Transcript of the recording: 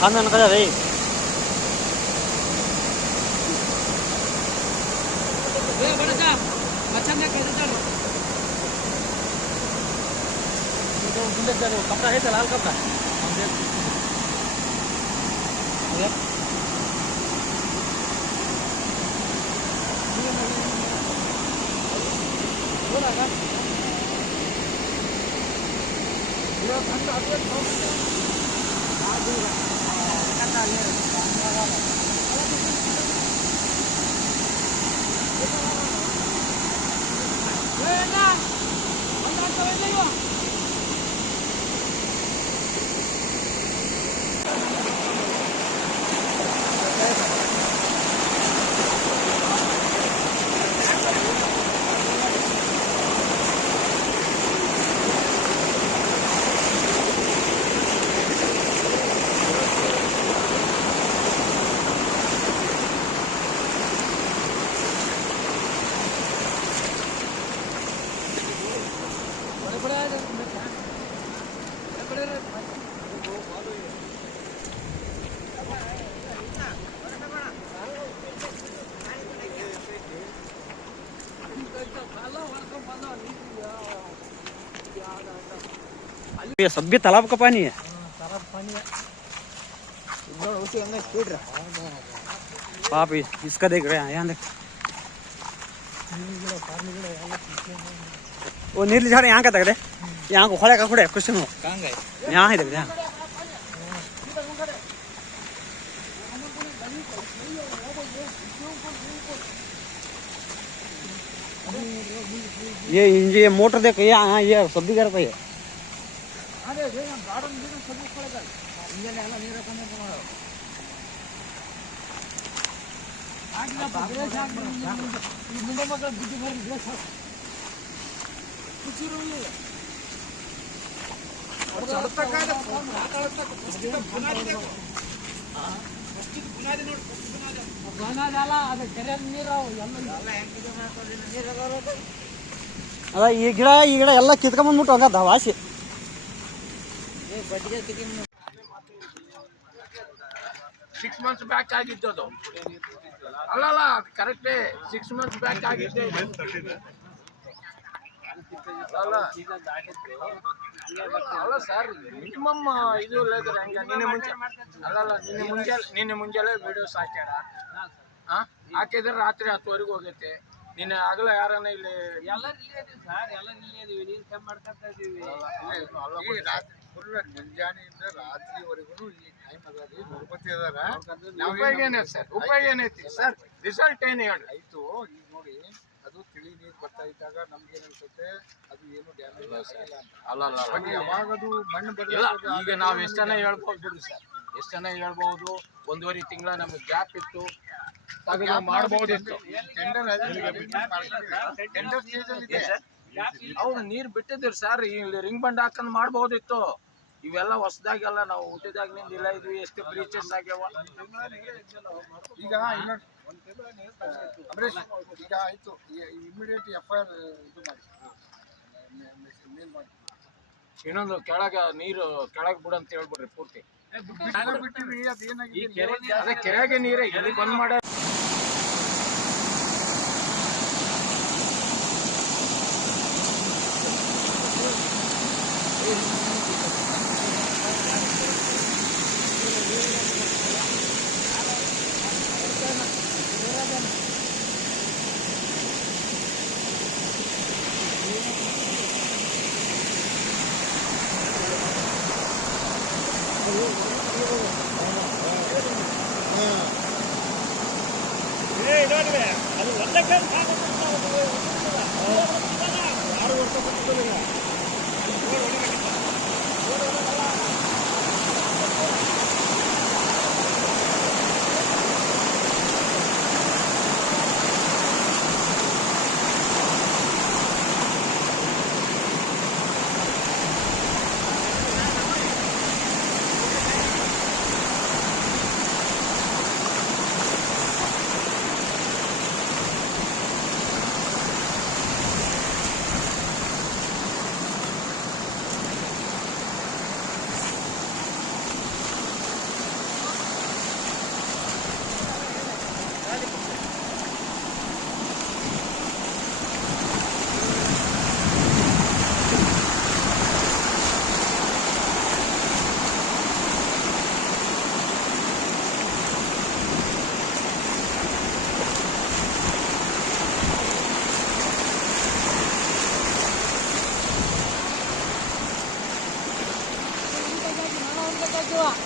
kanan ka rin. कपड़ा है लाल कपड़ा ये सब भी तालाब का पानी है। तालाब पानी है। आप इसका देख रहे हैं, यहाँ देख वो नीली झाड़ यहाँ का देख रहे, यहाँ को खड़े का खड़े कुछ नहीं कहाँ गए, यहाँ है देख रहे हैं। ये मोटर देख यहाँ ये सब भी कर पाए ಅದ ಈ ಗಿಡ ಎಲ್ಲ ಕಿತ್ಕೊಂಡ್ಬಂದ್ಬಿಟ್ಟು ಹಂಗದ ವಾಸಿ 6 months ಬ್ಯಾಕ್ ಆಗಿತ್ತು ಅದು ಅಲ್ಲಲ್ಲ ಕರೆಕ್ಟ್ 6 months ಬ್ಯಾಕ್ ಆಗಿತ್ತು ಅಲ್ಲ ಸರ್ ಮಿನಿಮಮ್ ಇದು ನಿನ್ನೆ ಮುಂಜಾನೆ ವಿಡಿಯೋಸ್ ಹಾಕ್ಯಾರ ಹಾಕಿದ್ರೆ ರಾತ್ರಿ 10ವರೆಗೆ ಹೋಗೈತೆ ನಿನ್ನೆ ಆಗಲೇ ಯಾರನ್ನ ಇಲ್ಲಿ ಮುಂಜಾನೆಯಿಂದ ರಾತ್ರಿವರೆಗೂ ಈ ಟೈಮ್ ಅದಾರಿ ನೋಡ್ಕೊತಿ ಅದಾರ ಉಪಯೋಗ ಏನೈತಿ ಸರ್ ಉಪಯೋಗ ಏನೈತಿ ಸರ್ ರಿಸಲ್ಟ್ ಏನು ಹೇಳಿ ಆಯ್ತು ಈಗ ನೋಡಿ ಅದು ತಿಳಿ ನೀರು ಬರ್ತಾ ಇದ್ದಾಗ ನಮ್ಗೆ ಅನ್ಸುತ್ತೆ ಅದು ಏನು ಡ್ಯಾಮೇಜ್ ಅಲ್ಲ ಯಾವಾಗ ಅದು ಮಣ್ಣು ಬರಲ್ಲ ಈಗ ನಾವು ಎಷ್ಟನ್ನ ಹೇಳ್ಬೋದು ಬಿಡಿ ಸರ್ ಎಷ್ಟನ್ನ ಹೇಳ್ಬಹುದು 1.5 ತಿಂಗಳ ನಮಗೆ ಗ್ಯಾಪ್ ಇತ್ತು ಮಾಡಬಹುದಿತ್ತು ಅವ್ರು ನೀರು ಬಿಟ್ಟಿದ್ರು ಸರ್ ಇಲ್ಲಿ ರಿಂಗ್ ಬಂಡ್ ಹಾಕೊಂಡ್ ಮಾಡಬಹುದಿತ್ತು ಇವೆಲ್ಲ ಹೊಸದಾಗೆಲ್ಲ ನಾವು ಹುಟ್ಟಿದಾಗಿನಿಂದ ಇಲ್ಲ ಇದ್ವಿ ಎಷ್ಟು ಬ್ರೀಚಸ್ ಆಗ್ಯಾವ ಈಗ ಅಮರೇಶ್ ಈಗ ಆಯ್ತು ಇಮಿಡಿಯೇಟ್ FIR ಇದು ಮಾಡಿ ಇನ್ನೊಂದು ನೀರು ಕೆಳಗೆ ಬಿಡು ಅಂತ ಹೇಳ್ಬಿಡ್ರಿ ಪೂರ್ತಿ ಬಿಟ್ಟಿವಿ ಅದೇನಾಗಿದೆ ಕೆರೆಗೆ ನೀರೇ ಇಲ್ಲಿ ಬಂದ್ ಮಾಡ ಅದು ಒಳ್ಳೆ ಇಲ್ವಾ